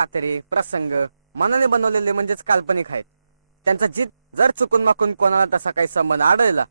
पात्रे प्रसंग मनाने बनवलेले म्हणजेच काल्पनिक आहेत. त्यांचा जित जर चुकून माकून कोणाला तसा काही संबंध आढळला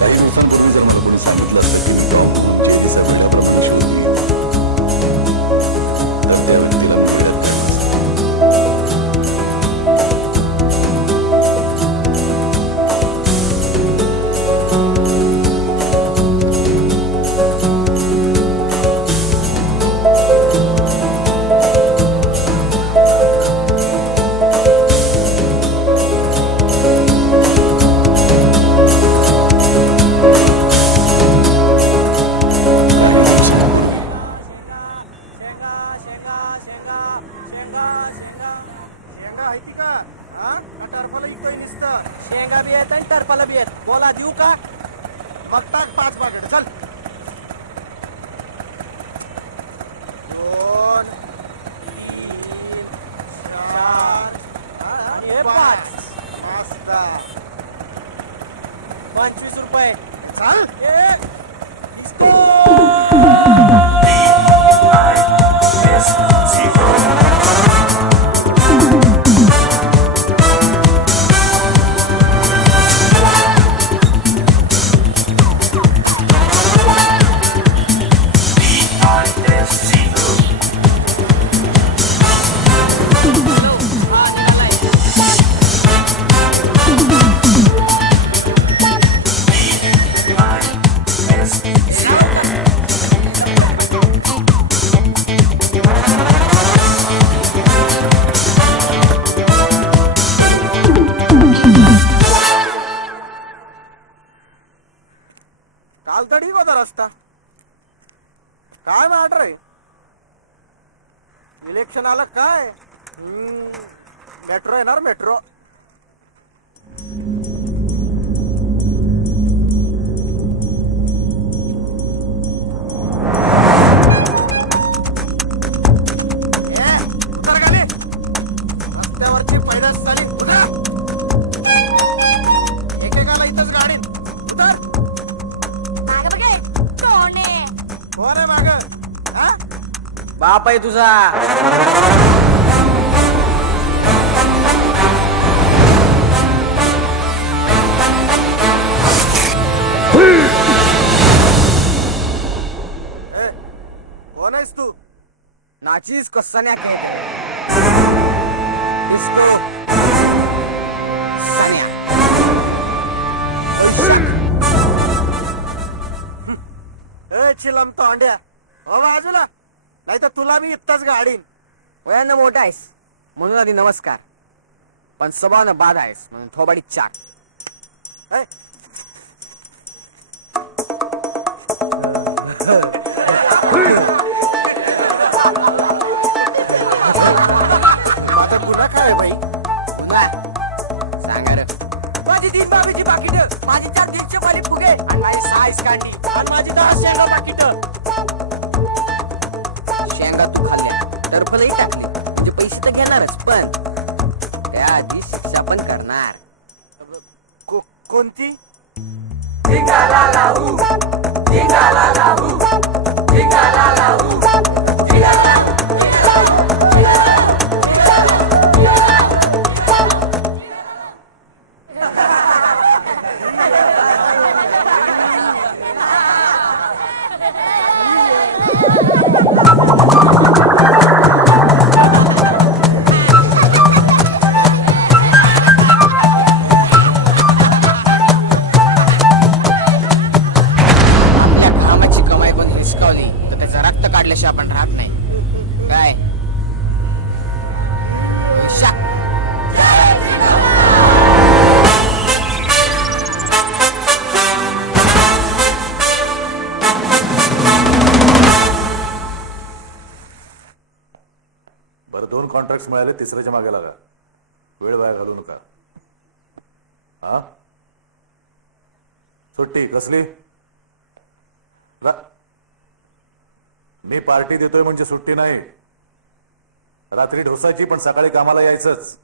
काही दिवसांपूर्वी जर मला कोणी सांगितलं असतं की मी जॉब चेंजेस वेळाप्रमाणे शोधून घेईन, तर त्या व्यक्तीला मी वेळात शेंगा बी आहेत आणि टरफाला बी आहेत. बोला देऊ का? बघतात 5 पाकिट चल 2 3 4 5 25 रुपये चल काल तर ठीक होता रस्ता. काय मॅटर आहे? इलेक्शन आलं काय? मेट्रो येणार मेट्रो. उतर खाली. रस्त्यावरची पैदास झाली. उतर. एकेकाला इथंच गाडीत. उतर. कोण आहे माग? बाप आहे तुझा. कोण आहेस तू? नाचीस कसान्या के इसको सान्या. चिलम तोंड्या हो बाजूला, नाही तर तुला मी इतच गाडीन. वयानं मोठा आहेस म्हणून आधी नमस्कार, पण स्वभावानं बाद आहेस म्हणून थोबाडी चाक. आता गुन्हा काय आहे बाई? पुन्हा सांगा रे. माझी 3 बाबीची पाकिट, माझी 4 दिलचे पाली फुगे आणि माझी 6 इसकांडी आणि माझी 10 शेंगा पाकिट. शेंगा तू खाल्ल्या, टरफलही टाकली म्हणजे पैसे तर घेणारच, पण त्याआधी शिक्षा पण करणार. कोणती? धिंगाला लावू, धिंगाला लावू, धिंगाला लावू, धिंगाला आपण 2 कॉन्ट्रॅक्ट मिळाले, तिसऱ्याच्या मागे लागा. वेळ वाया घालू नका. हा सुट्टी कसली? मी पार्टी देतोय म्हणजे सुट्टी नाही. रात्री ढोसायची, पण सकाळी कामाला यायचंच.